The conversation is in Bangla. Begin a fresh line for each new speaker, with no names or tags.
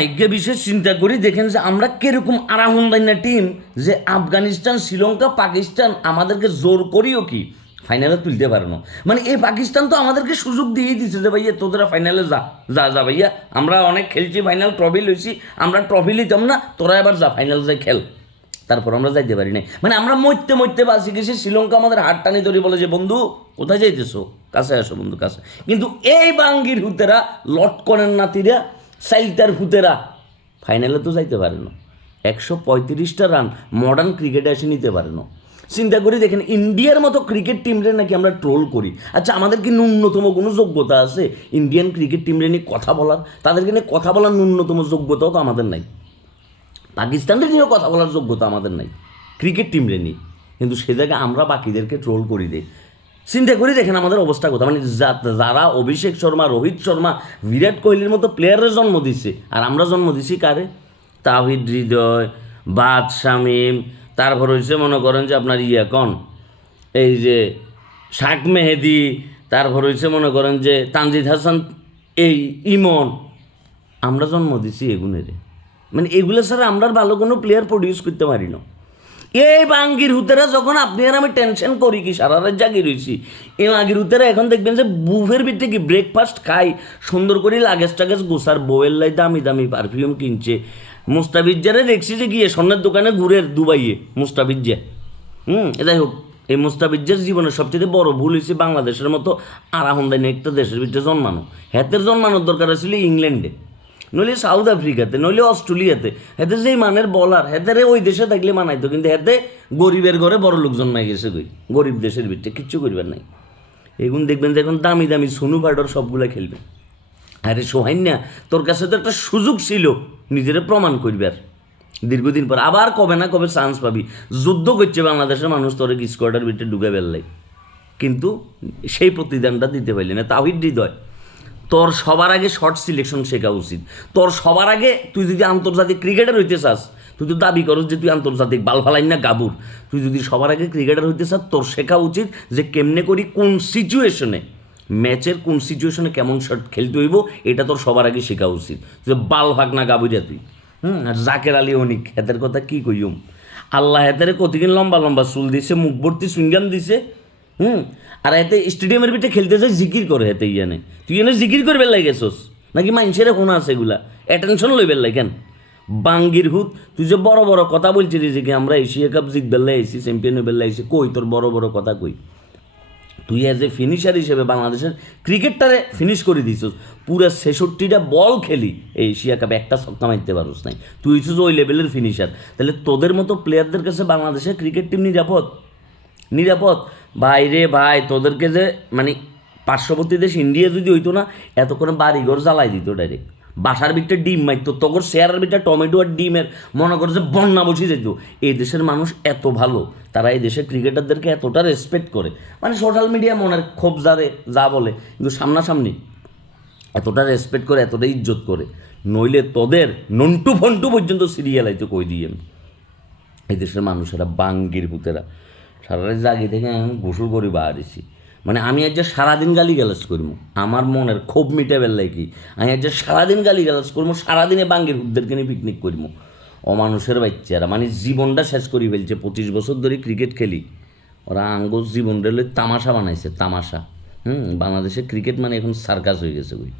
এগে বিশেষ চিন্তা করি, দেখেন যে আমরা কীরকম আরামদাইনা টিম যে আফগানিস্তান, শ্রীলঙ্কা, পাকিস্তান, আমাদেরকে জোর করিও কি? ফাইনালে তুলতে পারে না। মানে এই পাকিস্তান তো আমাদেরকে সুযোগ দিয়েই দিচ্ছে যে, ভাইয়া, তোদের ফাইনালে যা যা যা, ভাইয়া। আমরা অনেক খেলছি ফাইনাল ট্রফি লইছি, আমরা ট্রফি লিতাম না, তোরা এবার যা ফাইনাল যাই খেল। তারপর আমরা যাইতে পারি নাই। মানে আমরা মরতে মরতে বাসি গেছি, শ্রীলঙ্কা আমাদের হাত টানি ধরে বলে যে, বন্ধু, কোথায় যাইতেছো? কাছে আসো, বন্ধু, কাছে। কিন্তু এই বাঙ্গির হুতেরা লটকনের নাতিরা সাইলতার হুতেরা ফাইনালে তো যাইতে পারে না। একশো পঁয়ত্রিশটা রান মডার্ন ক্রিকেটে এসে নিতে পারে না। চিন্তা করি দেখেন ইন্ডিয়ার মতো ক্রিকেট টিমরে নাকি আমরা ট্রোল করি। আচ্ছা আমাদের কি ন্যূনতম কোনো যোগ্যতা আছে? ইন্ডিয়ান ক্রিকেট টিমরে নিয়ে কথা বলার? তাদেরকে নিয়ে কথা বলার ন্যূনতম যোগ্যতাও তো আমাদের নাই। পাকিস্তানদের নিয়েও কথা বলার যোগ্যতা আমাদের নাই। ক্রিকেট টিম রে নিয়ে। কিন্তু সে জায়গায় আমরা বাকিদেরকে ট্রোল করি দিই। চিন্তা করি দেখেন আমাদের অবস্থা কথা মানে যারা অভিষেক শর্মা, রোহিত শর্মা, বিরাট কোহলির মতো প্লেয়ারের জন্ম দিচ্ছে আর আমরা জন্ম দিছি কারে? তাহিদ হৃদয়, বাদ শামীম, তারপর হচ্ছে মনে করেন যে আপনার ইয়া কন? এই যে শাক মেহেদি, তারপর হচ্ছে মনে করেন যে তানজিদ হাসান, এই ইমন। আমরা জন্ম দিছি এগুনেরে। মানে এগুলো ছাড়া আমরা ভালো কোনো প্লেয়ার প্রডিউস করতে পারি না। এই বাঙ্গির হুতেরা যখন আপনি আর আমি টেনশন করি কি, সারা রাত জাগি রয়েছি এই বাঙ্গির হুতেরা এখন দেখবেন যে বুফের ভিতরে কি ব্রেকফাস্ট খাই সুন্দর করে লাগেজ টাগেজ গোসার বউয়ের লাই দামি দামি পারফিউম কিনছে। মুস্তাফিজারে দেখছি যে গিয়ে স্বর্ণের দোকানে ঘুরে দুবাইয়ে, মুস্তাফিজা হুম যাই হোক, এই মুস্তাফিজের জীবনের সবচেয়ে বড় ভুল হয়েছে বাংলাদেশের মতো আরামদানি একটা দেশের ভিতরে জন্মানো। হেতের জন্মানোর দরকার ছিল ইংল্যান্ডে। নইলে সাউথ আফ্রিকাতে, নইলে অস্ট্রেলিয়াতে। হেতে যেই মানের বলার, হেতেরে ওই দেশে থাকলে মানাইতো, কিন্তু হেতে গরিবের ঘরে বড় লোক জন্মাই গেছে কই? গরিব দেশের ভিতরে কিচ্ছু করিবার নাই। এগুন দেখবেন যে এখন দামি দামি সোনু ফাডর সবগুলা খেলবে। আরে সোহাইন না, তোর কাছে তো একটা সুযোগ ছিল, নিজেরা প্রমাণ করবার। দীর্ঘদিন পর, আবার কবে না কবে চান্স পাবি। যুদ্ধ করছে বাংলাদেশের মানুষ, তোর স্কোয়াডের ভিতরে ঢুকে বেললাই কিন্তু সেই প্রতিদানটা দিতে পারলি না তাহিদ হৃদয়। তোর সবার আগে শর্ট সিলেকশন শেখা উচিত। তোর সবার আগে তুই যদি আন্তর্জাতিক ক্রিকেটার হইতে চাস, তুই তো দাবি করস যে তুই আন্তর্জাতিক বাল ফালাইন না গাবুর। তুই যদি সবার আগে ক্রিকেটার হইতে চাস, তোর শেখা উচিত যে কেমনে করি, কোন সিচুয়েশনে ম্যাচের কোন সিচুয়েশনে কেমন শট খেলতে হইব, এটা তোর সবার আগে শেখা উচিত। যে বাল ভাগ না গাবুরিয়া তুই। হুম, আর জাকের আলী অনিক হেতের কথা কি কইম? আল্লাহ হেতারে কতদিন লম্বা লম্বা চুল দিছে, মুখ ভর্তি সুইঙ্গাম দিছে হুম। আর এতে স্টেডিয়ামের ভিতরে খেলতে যায় জিকির করে হেতে ইয়ানে। তুই এনে জিকির করবে লাই গেছস? নাকি মানুষের শোনা আছে এগুলা? অ্যাটেনশন লইবে লাই কেন? বাঙ্গির হুত, তুই যে বড় বড় কথা বলছিলি যে কি আমরা এশিয়া কাপ জিতবেলা আইসি চ্যাম্পিয়ন হইবেলা আইসি কই তোর বড় বড় কথা কই? তুই অ্যাজ এ ফিনিশার হিসেবে বাংলাদেশের ক্রিকেটটারে ফিনিশ করে দিছিস। পুরো ছেষট্টিটা বল খেলি এই এশিয়া কাপে, একটা ছক্কা মারতে পারোস নাই। তুই হচ্ছিস ওই লেভেলের ফিনিশার তাহলে তোদের মতো প্লেয়ারদের কাছে বাংলাদেশের ক্রিকেট টিম নিরাপদ? নিরাপদ? ভাই রে ভাই, তোদেরকে যে মানে পার্শ্ববর্তী দেশ ইন্ডিয়া যদি হইতো না এতক্ষণে বাড়িঘর জ্বালাই দিত ডাইরেক্ট বাসার ভিতরে ডিম মারতো তখন শেয়ারের ভিতরে টমেটো আর ডিমের মনে করে যে বন্যা বসে যেত। এই দেশের মানুষ এত ভালো, তারা এই দেশের ক্রিকেটারদেরকে এতটা রেসপেক্ট করে। মানে সোশ্যাল মিডিয়া মনের ক্ষোভ যারে, যা বলে, কিন্তু সামনাসামনি এতটা রেসপেক্ট করে, এতটা ইজ্জত করে। নইলে তোদের নন্টু ফন্টু পর্যন্ত সিরিয়াল আইতো কই দিয়ে। এই দেশের মানুষেরা বাঙ্গির ভূতেরা সারা রাত জাগি থেকে আমি গোসল করি বাহারিছি মানে আমি আজ যে সারাদিন গালি গালাজ করব, আমার মনের ক্ষোভ মিটে বেল্লাই কি? আমি আজ যে সারাদিন গালি গালাজ করব, সারাদিনে বাঙ্গির হুদদেরকে নিয়ে পিকনিক করব। অমানুষের বাচ্চারা মানে জীবনটা শেষ করি ফেলছে। পঁচিশ বছর ধরে ক্রিকেট খেলি। ওরা আঙ্গুর জীবনটা তামাশা বানাইছে, তামাশা। হুম বাংলাদেশে ক্রিকেট মানে এখন সার্কাস হয়ে গেছে ওই